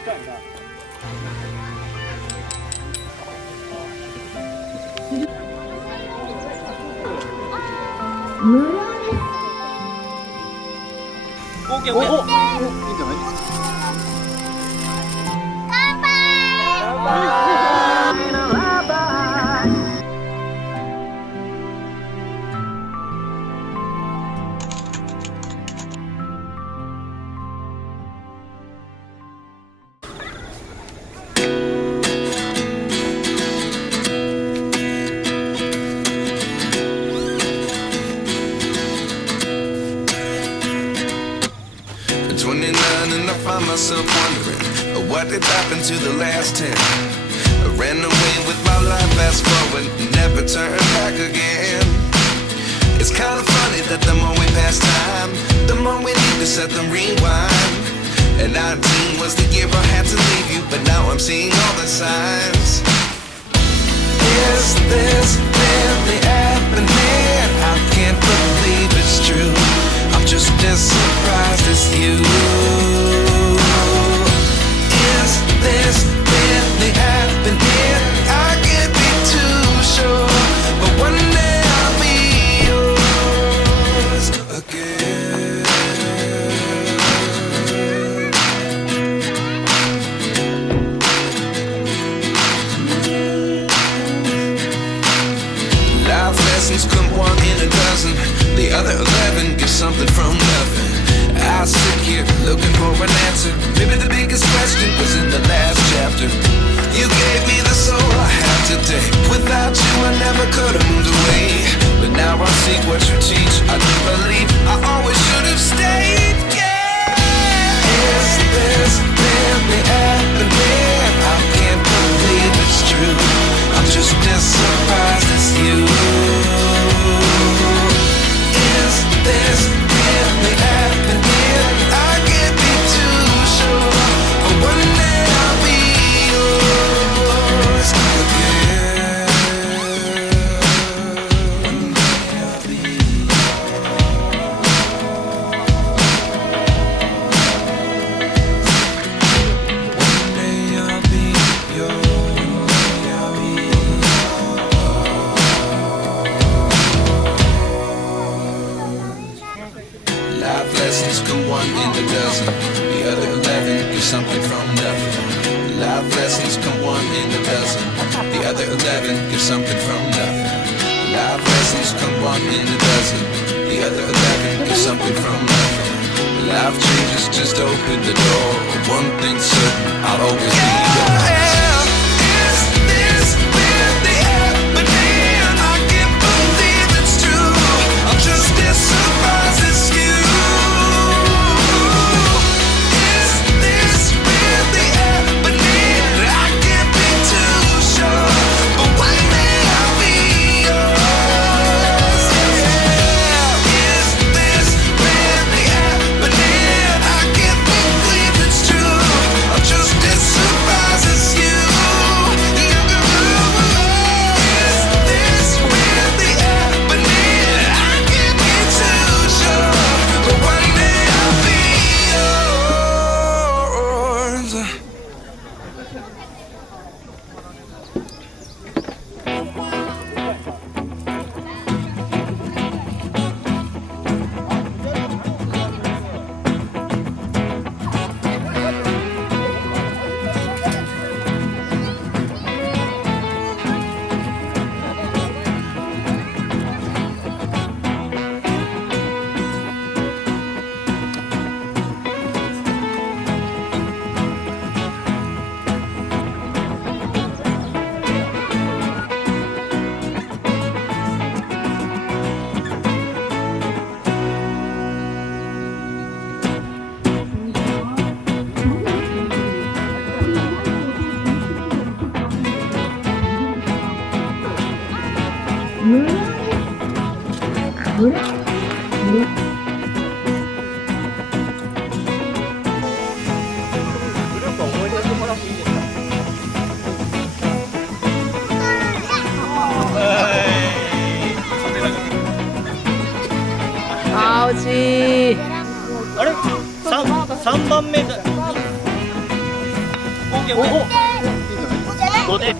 オッケーオッケー。いいんじゃない？乾杯。Myself wondering what did happen to the last 10. I ran away with my life, fast forward, never turn back again. It's kind of funny that the more we pass time, the more we need to set them rewind. And 19 was the year I had to leave you, but now I'm seeing all the signs. Is this really happening? I can't believe it's true. I'm just as surprised as you. Is this really happening? I can't be too sure, but one day I'll be yours again. Life lessons come one in a dozen. The other 11 get something from nothing. I sit here looking for an answer. Maybe the biggest question was in the last chapter. You gave me the soul I have today. Without you I never could have moved away. But now I see what you teach. I do believe I always should have stayed. Yeah. Is this really happening? I can't believe it's true. I'm just as surprised as you. Is this really happening? I can't be too sure, but one day I'll be yours again. One day I'll be One day I'll be Life lessons come one in a dozen. The other 11 get something from nothing. Life lessons come one in a dozen. The other 11 get something from nothing. Life lessons come one in a dozen. The other 11 get something from nothing. Life changes just open the door. One thing's certain, I'll always be yours. Is this really happening? I can't believe it's true. I'm just as surprised as you.あー惜しい。あれ3番目だ。ケーオッケー。5点。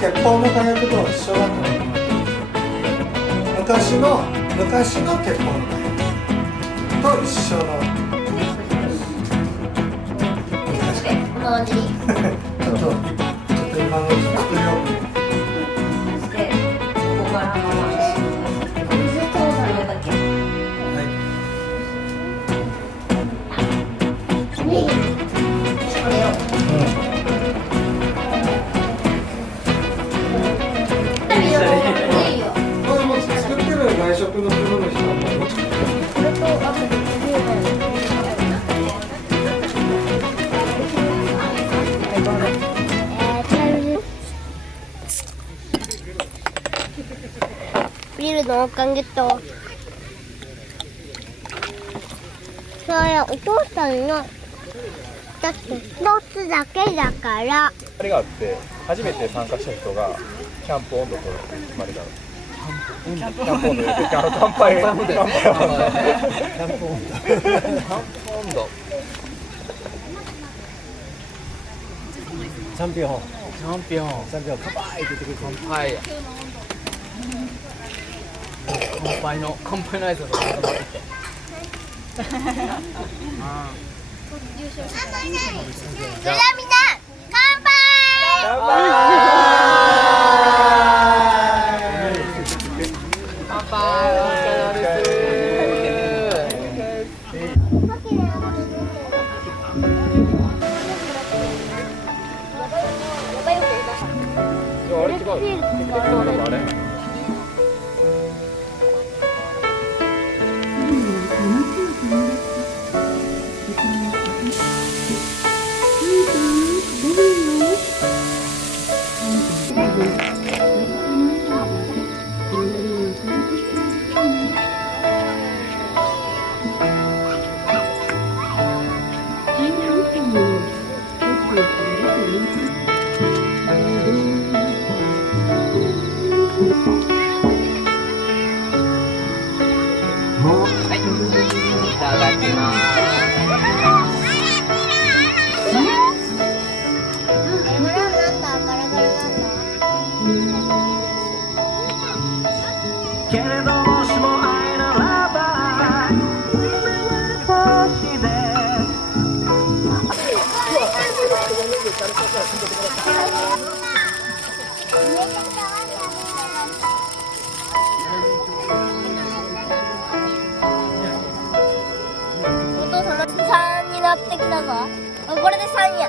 鉄砲の火薬と一緒だと思う。昔の鉄砲の火薬と一緒の。こんな感じにちょっと今のうち作りよう。してここから回して水とされたっけこれをこれも作ってる外食のプロの人はこれとあとビールの王冠ゲット。それお父さんのだって一つだけだから。あれがあって初めて参加した人がキャンプ温度を取るっていう決まりがある。キャンプ温度で乾杯キャンプ温度チャンピオン乾杯って言ってくる。乾杯の挨拶をしてもらってきて。それではみんな乾杯。あれ違う。あれ。けれどもしも愛ならば星でお父さん3になってきたぞ。これで3や。